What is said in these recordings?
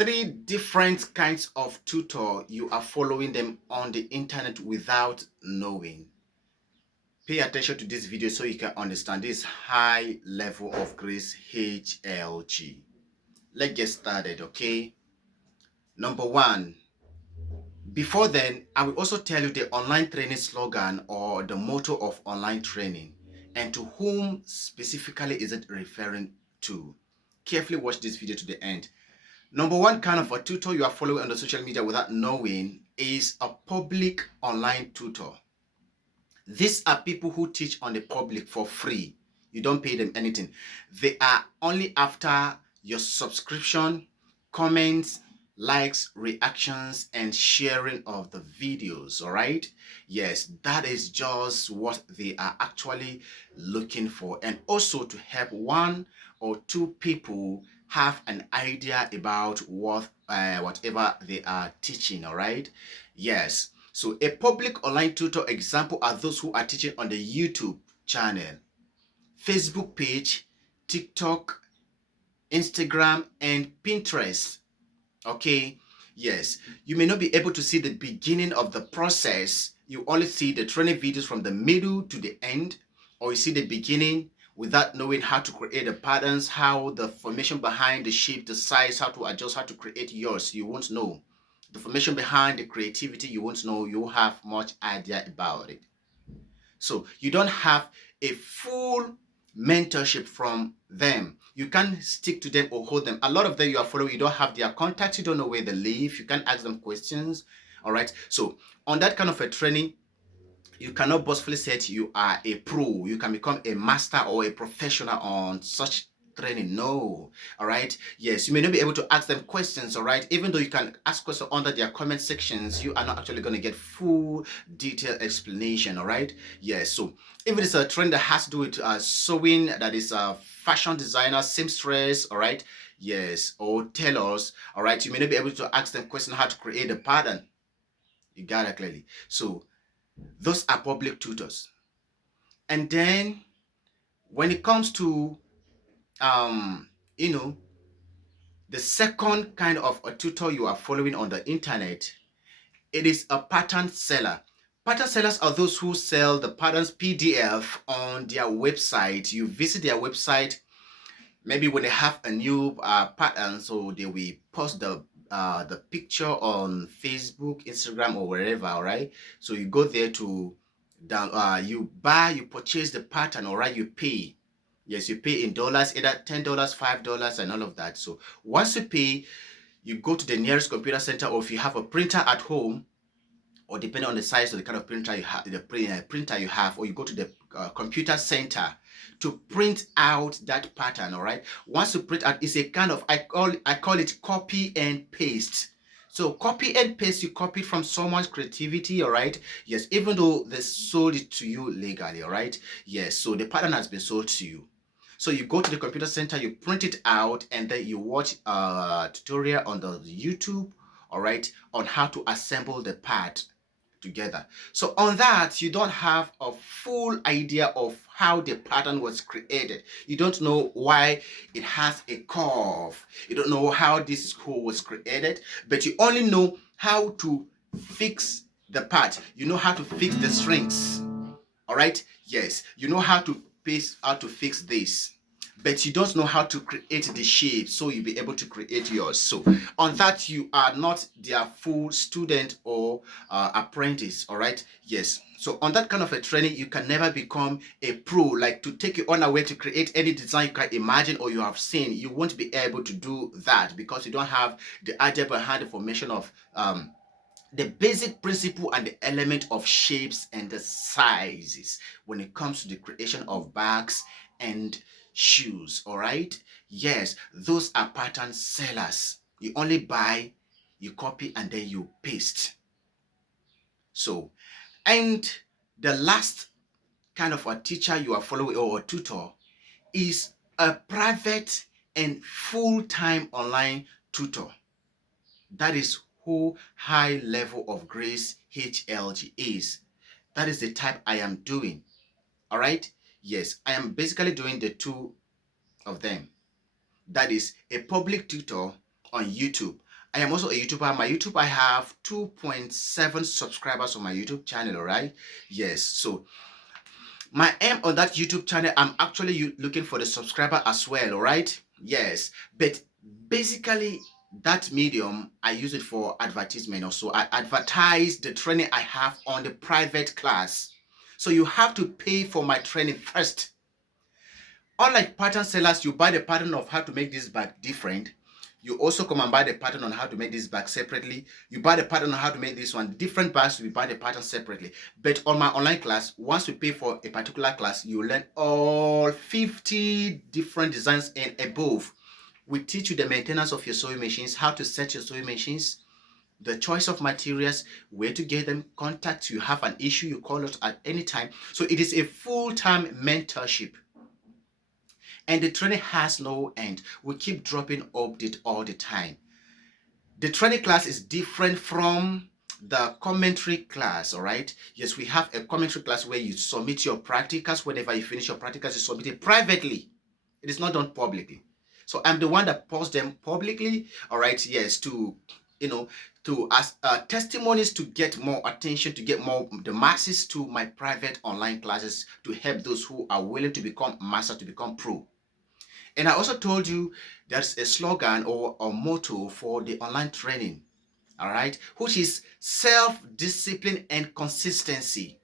Three different kinds of tutor you are following them on the internet without knowing. Pay attention to this video so you can understand this high level of grace HLG. Let's get started, okay? Number one, before then, I will also tell you the online training slogan or the motto of online training and to whom specifically is it referring to. Carefully watch this video to the end. Number one kind of a tutor you are following on the social media without knowing is a public online tutor. These are people who teach on the public for free. You don't pay them anything. They are only after your subscription, comments, likes, reactions, and sharing of the videos. All right. Yes, that is just what they are actually looking for. And also to help one or two people have an idea about whatever they are teaching. All right. Yes. So a public online tutor example are those who are teaching on the YouTube channel, Facebook page, TikTok, Instagram, and Pinterest. Okay, yes, you may not be able to see the beginning of the process. You only see the training videos from the middle to the end, or you see the beginning without knowing how to create the patterns, how the formation behind the shape, the size, how to adjust, how to create yours. You won't know. The formation behind the creativity, you won't know. You won't have much idea about it. So you don't have a full mentorship from them. You can't stick to them or hold them. A lot of them you are following, you don't have their contacts, you don't know where they live, you can't ask them questions. All right. So on that kind of a training, you cannot boastfully say you are a pro. You can become a master or a professional on such training. No. All right. Yes, you may not be able to ask them questions. All right. Even though you can ask questions under their comment sections, you are not actually going to get full detailed explanation. All right. Yes. So if it is a trend that has to do with sewing, that is a fashion designer, seamstress, all right. Yes, or tailors. All right. You may not be able to ask them questions how to create a pattern. You got it clearly. So those are public tutors. And then when it comes to you know, the second kind of a tutor you are following on the internet, it is a pattern seller. Pattern sellers are those who sell the patterns PDF on their website. You visit their website, maybe when they have a new pattern, so they will post the picture on Facebook, Instagram, or wherever. All right, so you go there to you purchase the pattern. All right, you pay. Yes, you pay in dollars, either $10, $5, and all of that. So once you pay, you go to the nearest computer center, or if you have a printer at home, or depending on the size of the kind of printer you have, the printer you have, or you go to the computer center to print out that pattern. All right. Once you print out, it's a kind of I call it copy and paste. So copy and paste, you copy from someone's creativity. All right. Yes, even though they sold it to you legally. All right. Yes. So the pattern has been sold to you. So you go to the computer center, you print it out, and then you watch a tutorial on the YouTube, all right, on how to assemble the part together. So on that, you don't have a full idea of how the pattern was created. You don't know why it has a curve. You don't know how this hole was created, but you only know how to fix the part. You know how to fix the strings. All right. Yes, you know how to fix this, but you don't know how to create the shape, so you'll be able to create yours. So on that, you are not their full student or apprentice. All right. Yes, so on that kind of a training, you can never become a pro, like to take you on a way to create any design you can imagine or you have seen. You won't be able to do that because you don't have the idea behind the formation of the basic principle and the element of shapes and the sizes when it comes to the creation of bags and shoes. All right. Yes, those are pattern sellers. You only buy, you copy, and then you paste. So, and the last kind of a teacher you are following or a tutor is a private and full-time online tutor. That is who high level of grace HLG is. That is the type I am doing. All right. Yes, I am basically doing the two of them. That is a public tutor on YouTube. I am also a YouTuber. My YouTube, I have 2.7 subscribers on my YouTube channel, all right? Yes, so my aim on that YouTube channel, I'm actually looking for the subscriber as well, all right? Yes, but basically that medium, I use it for advertisement also. I advertise the training I have on the private class. So you have to pay for my training first. Unlike pattern sellers, you buy the pattern of how to make this bag different. You also come and buy the pattern on how to make this bag separately. You buy the pattern on how to make this one. Different bags, we buy the pattern separately. But on my online class, once you pay for a particular class, you learn all 50 different designs and above. We teach you the maintenance of your sewing machines, how to set your sewing machines, the choice of materials, where to get them, contacts. You have an issue, you call us at any time. So it is a full-time mentorship. And the training has no end. We keep dropping update all the time. The training class is different from the commentary class, all right? Yes, we have a commentary class where you submit your practicals. Whenever you finish your practicals, you submit it privately. It is not done publicly. So I'm the one that posts them publicly, all right? Yes, to, to as testimonies, to get more attention, to get more the masses to my private online classes, to help those who are willing to become master, to become pro. And I also told you there's a slogan or a motto for the online training, all right, which is self-discipline and consistency.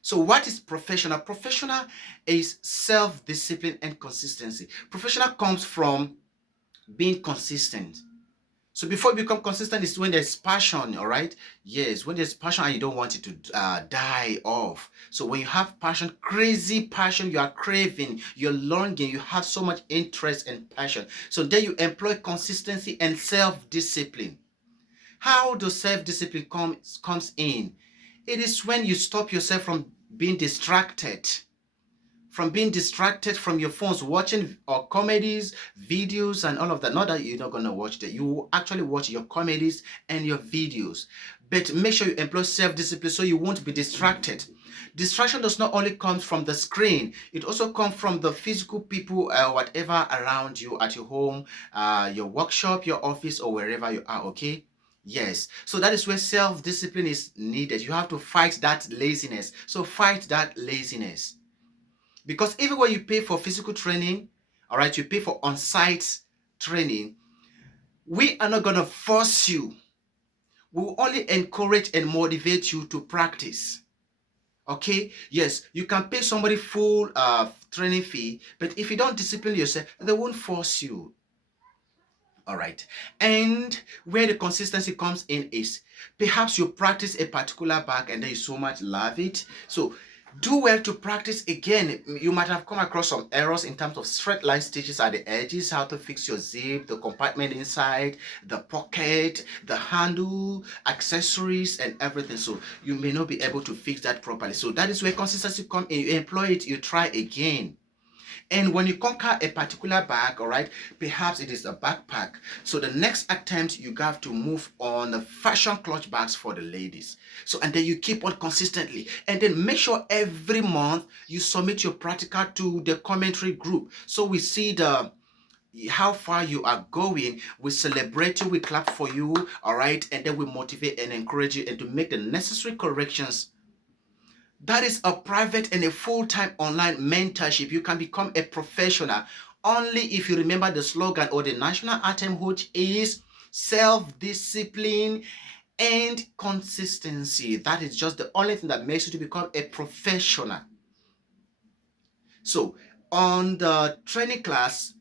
So what is professional? Professional is self-discipline and consistency. Professional comes from being consistent. So before you become consistent is when there's passion, all right? Yes, when there's passion and you don't want it to die off. So when you have passion, crazy passion, you are craving, you're longing, you have so much interest and passion. So then you employ consistency and self-discipline. How does self-discipline comes in? It is when you stop yourself from being distracted. From being distracted from your phones, watching comedies, videos, and all of that. Not that you're not going to watch that. You will actually watch your comedies and your videos. But make sure you employ self-discipline so you won't be distracted. Distraction does not only come from the screen. It also comes from the physical people, whatever around you at your home, your workshop, your office, or wherever you are, okay? Yes. So that is where self-discipline is needed. You have to fight that laziness. So fight that laziness. Because even when you pay for physical training, all right, you pay for on-site training, we are not going to force you. We will only encourage and motivate you to practice. Okay? Yes, you can pay somebody full training fee, but if you don't discipline yourself, they won't force you. All right. And where the consistency comes in is perhaps you practice a particular bag and then you so much love it. So do well to practice again. You might have come across some errors in terms of straight line stitches at the edges, how to fix your zip, the compartment inside, the pocket, the handle, accessories, and everything. So you may not be able to fix that properly. So that is where consistency comes in. You employ it, you try again. And when you conquer a particular bag, all right, perhaps it is a backpack. So the next attempt, you have to move on the fashion clutch bags for the ladies. So, and then you keep on consistently. And then make sure every month you submit your practical to the commentary group. So we see how far you are going. We celebrate you, we clap for you, all right, and then we motivate and encourage you and to make the necessary corrections. That is a private and a full-time online mentorship. You can become a professional only if you remember the slogan or the national anthem, which is self-discipline and consistency. That is just the only thing that makes you to become a professional. So on the training class,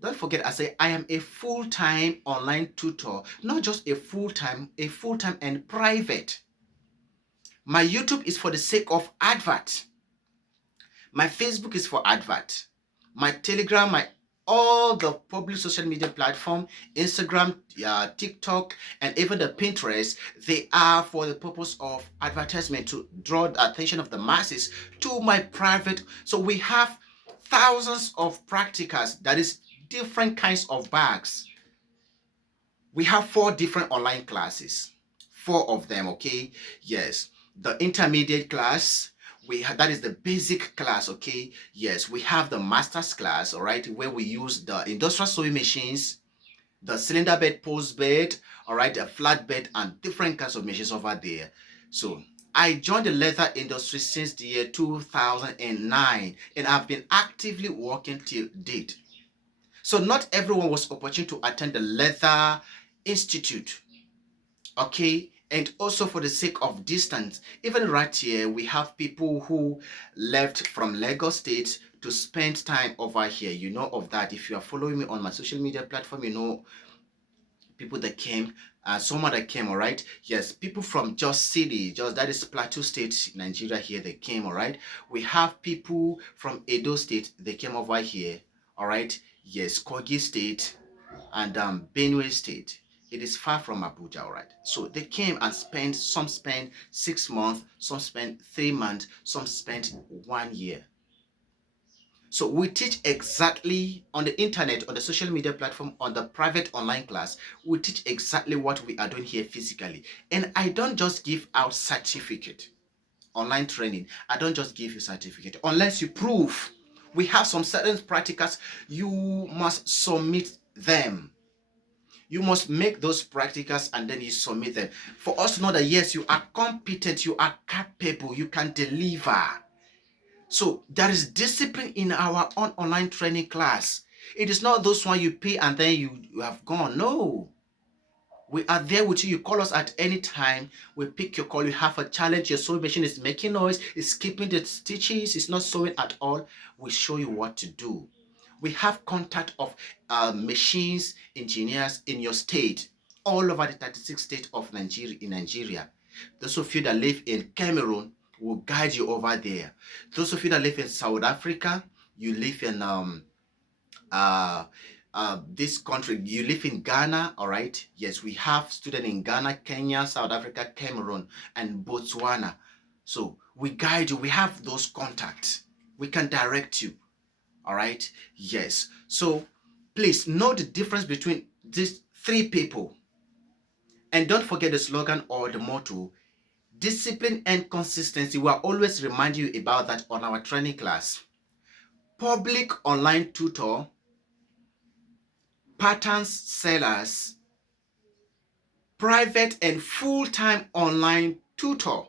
don't forget I say I am a full-time online tutor, not just a full-time and private. My YouTube is for the sake of advert. My Facebook is for advert. My Telegram, all the public social media platform, Instagram, TikTok, and even the Pinterest, they are for the purpose of advertisement to draw the attention of the masses to my private. So we have thousands of practicals, that is different kinds of bags. We have 4 different online classes, 4 of them, okay? Yes, the intermediate class, that is the basic class, okay? Yes, we have the master's class, all right, where we use the industrial sewing machines, the cylinder bed, post bed, all right, a flat bed, and different kinds of machines over there. So I joined the leather industry since the year 2009, and I've been actively working till date. So not everyone was opportune to attend the leather institute, okay? And also for the sake of distance, even right here, we have people who left from Lagos State to spend time over here. You know of that. If you are following me on my social media platform, you know people that came, someone that came, all right? Yes, people from Jos City, Jos, that is Plateau State, Nigeria here, they came, all right? We have people from Edo State, they came over here, all right? Yes, Kogi State and Benue State. It is far from Abuja, all right? So they came and spent, some spent 6 months, some spent 3 months, some spent 1 year. So we teach exactly on the internet, on the social media platform, on the private online class. We teach exactly what we are doing here physically. And I don't just give out certificate. Online training, I don't just give you certificate unless you prove. We have some certain practicals, you must submit them. You must make those practicals and then you submit them. For us to know that yes, you are competent, you are capable, you can deliver. So there is discipline in our online training class. It is not those one you pay and then you have gone. No. We are there with you. You call us at any time. We pick your call. You have a challenge. Your sewing machine is making noise. It's skipping the stitches. It's not sewing at all. We show you what to do. We have contact of machines engineers in your state, all over the 36 states of Nigeria. Those of you that live in Cameroon will guide you over there. Those of you that live in South Africa, you live in this country, you live in Ghana, all right? Yes, we have students in Ghana, Kenya, South Africa, Cameroon, and Botswana. So we guide you. We have those contacts. We can direct you, all right? Yes. So please know the difference between these three people. And don't forget the slogan or the motto, discipline and consistency. We are always reminding you about that on our training class. Public online tutor, patterns sellers, private and full-time online tutor.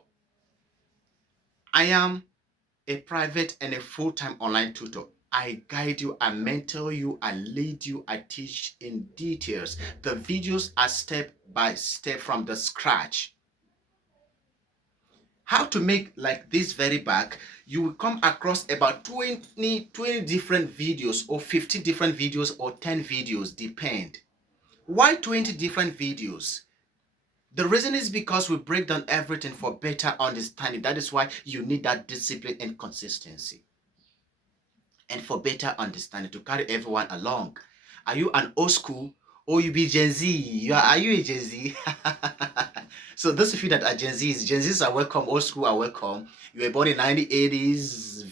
I am a private and a full-time online tutor. I guide you, I mentor you, I lead you, I teach in details. The videos are step by step from the scratch. How to make like this very back, you will come across about 20 different videos or 50 different videos or 10 videos, depend. Why 20 different videos? The reason is because we break down everything for better understanding. That is why you need that discipline and consistency. And for better understanding, to carry everyone along. Are you an old school or you be Gen Z? Are you a Gen Z? So those of you that are Gen Zs are welcome. Old school are welcome. You were born in 1980s,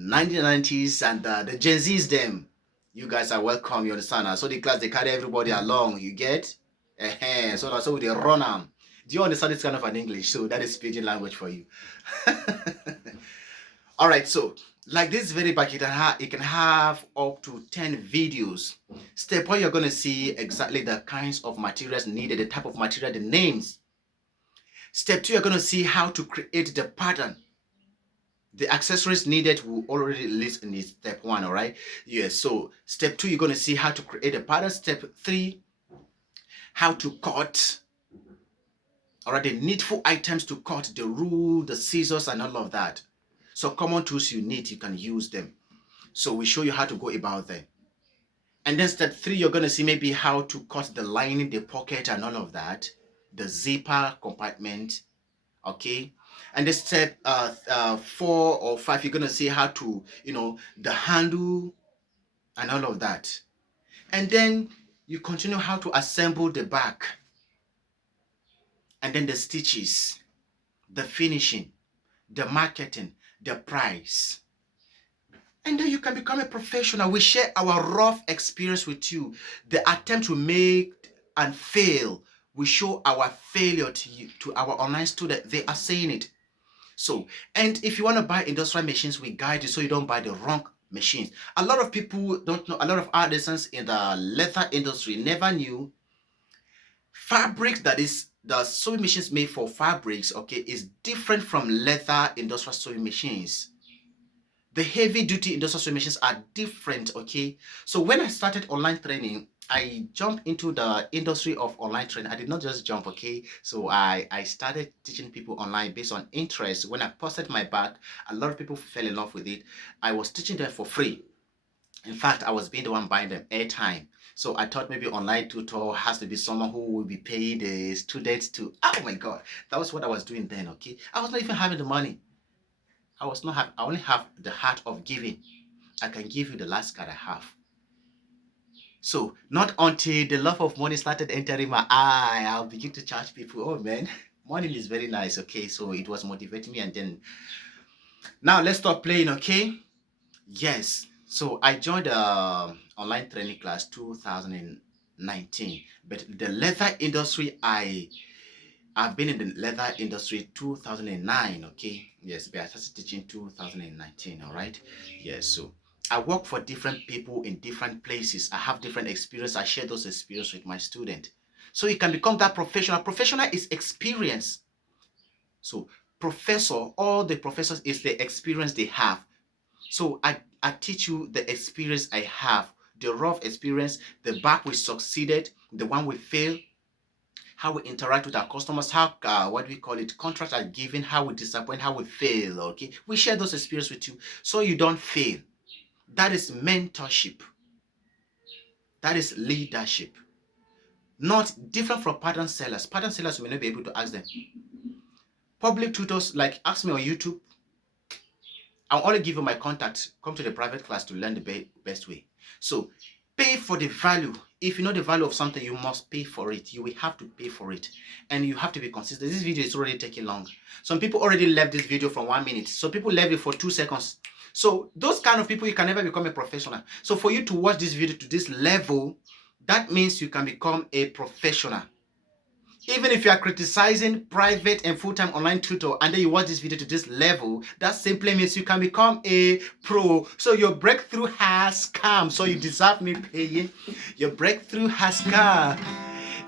1990s, and the Gen Zs them. You guys are welcome. You understand? So the class they carry everybody along. You get? So that's how they run them. Do you understand this kind of an English? So that is pidgin language for you. All right, so like this very back, it can have up to 10 videos. Step 1, you're going to see exactly the kinds of materials needed, the type of material, the names. Step 2, you're going to see how to create the pattern. The accessories needed will already list in step 1, all right? Yes, so step 2, you're going to see how to create a pattern. Step 3, how to cut. All right, the needful items to cut, the rule, the scissors, and all of that. So common tools you need, you can use them. So we show you how to go about them. And then step 3, you're going to see maybe how to cut the lining, the pocket, and all of that. The zipper compartment, okay? And then step 4 or 5, you're going to see how to, the handle and all of that. And then you continue how to assemble the back. And then the stitches, the finishing, the marketing, the price. And then you can become a professional. We share our rough experience with you. The attempt to make and fail. We show our failure to you, to our online students. They are saying it. So, and if you want to buy industrial machines, we guide you so you don't buy the wrong machines. A lot of people don't know, a lot of artisans in the leather industry never knew fabric, that is the sewing machines made for fabrics, okay, is different from leather industrial sewing machines. The heavy duty industrial sewing machines are different, okay. So when I started online training, I jumped into the industry of online training. I did not just jump, okay. So I started teaching people online based on interest. When I posted my bag, a lot of people fell in love with it. I was teaching them for free. In fact, I was being the one buying them airtime. So I thought maybe online tutor has to be someone who will be paying the students to, oh my God, that was what I was doing then, okay. I was not even having the money. I only have the heart of giving. I can give you the last card I have. So not until the love of money started entering my eye, I'll begin to charge people. Oh man, money is very nice, okay. So it was motivating me, and then now let's stop playing, okay. Yes. So I joined the online training class 2019, but the leather industry, I've been in the leather industry 2009, okay. Yes, but I started teaching 2019, all right. Yes, so I work for different people in different places. I have different experience. I share those experiences with my student. So you can become that professional. Professional is experience. So professor, all the professors is the experience they have. So I teach you the experience I have, the rough experience, the back we succeeded, the one we failed, how we interact with our customers, how what do we call it, contracts are given, how we disappoint, how we fail, okay. We share those experiences with you so you don't fail. That is mentorship. That is leadership. Not different from pattern sellers. Pattern sellers, you may not be able to ask them. Public tutors, like ask me on YouTube, I'll only give you my contact. Come to the private class to learn the best way. So pay for the value. If you know the value of something, you must pay for it. You will have to pay for it. And you have to be consistent. This video is already taking long. Some people already left this video from 1 minute. So people left it for 2 seconds. So those kind of people, you can never become a professional. So for you to watch this video to this level, that means you can become a professional. Even if you are criticizing private and full-time online tutor and then you watch this video to this level, that simply means you can become a pro. So your breakthrough has come. So you deserve me paying. Your breakthrough has come.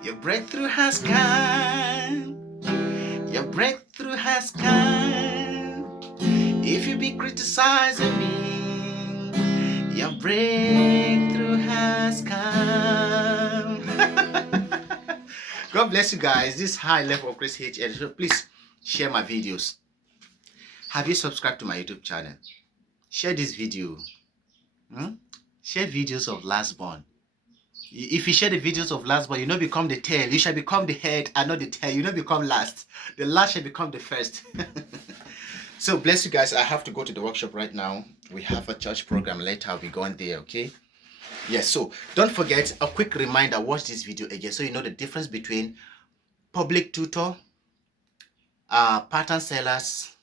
Your breakthrough has come. Your breakthrough has come. If you be criticizing me, your breakthrough has come. God bless you guys. This high level of Chris HL. So please share my videos. Have you subscribed to my YouTube channel? Share this video. Share videos of last born. If you share the videos of last born, you not become the tail. You shall become the head and not the tail. You not become last. The last shall become the first. So bless you guys. I have to go to the workshop right now. We have a church program later. I'll be going there, okay? Yes, so don't forget, a quick reminder, watch this video again so you know the difference between public tutor, pattern sellers,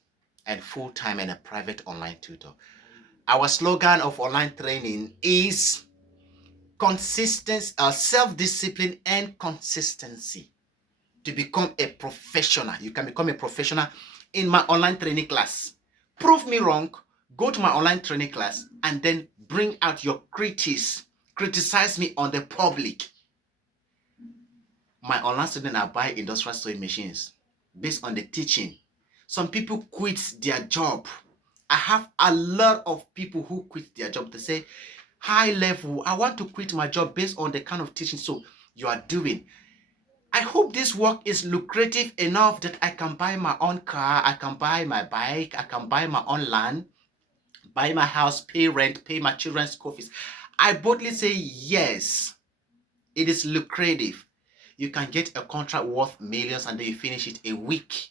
and full-time and a private online tutor. Our slogan of online training is consistency, self-discipline and consistency. To become a professional, you can become a professional in my online training class. Prove me wrong, go to my online training class and then bring out your critics. Criticize me on the public. My online students are buying industrial sewing machines based on the teaching. Some people quit their job. I have a lot of people who quit their job. They say, high level, I want to quit my job based on the kind of teaching so you are doing. I hope this work is lucrative enough that I can buy my own car, I can buy my bike, I can buy my own land, buy my house, pay rent, pay my children's school fees. I boldly say yes, it is lucrative. You can get a contract worth millions and then you finish it a week.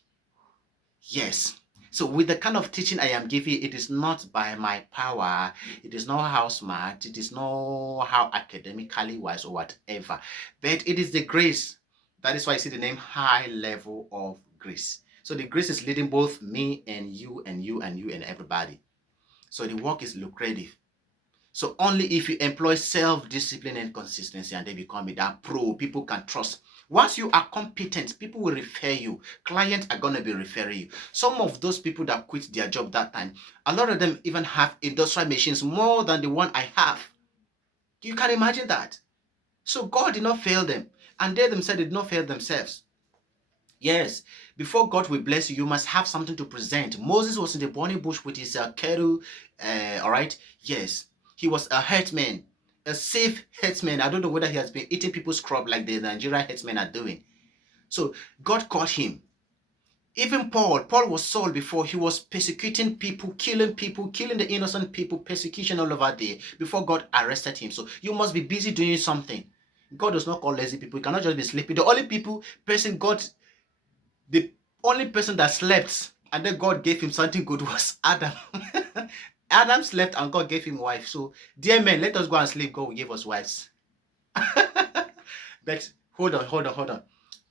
Yes. So with the kind of teaching I am giving, it is not by my power, it is not how smart, it is not how academically wise or whatever, but it is the grace. That is why I see the name high level of grace. So the grace is leading both me and you and you and you and everybody. So the work is lucrative. So only if you employ self-discipline and consistency and then become that pro, people can trust. Once you are competent, people will refer you. Clients are going to be referring you. Some of those people that quit their job that time, a lot of them even have industrial machines more than the one I have. You can imagine that. So God did not fail them, and they themselves did not fail themselves. Yes, before God will bless you, you must have something to present. Moses was in the burning bush with his kettle. All right. Yes, he was a herdsman, a safe herdsman. I don't know whether he has been eating people's crop like the Nigerian herdsmen are doing. So God called him. Even Paul was Saul before. He was persecuting people, killing the innocent people, persecution all over there before God arrested him. So you must be busy doing something. God does not call lazy people. You cannot just be sleeping. The only the only person that slept and then God gave him something good was Adam. Adam slept and God gave him wife. So, dear men, let us go and sleep. God will give us wives. But hold on.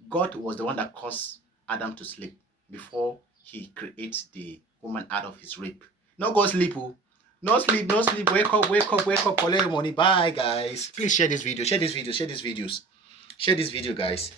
God was the one that caused Adam to sleep before he creates the woman out of his rib. No go sleep. Oh. No sleep. Wake up, collect your money. Bye, guys. Please share this video. Share this video, guys.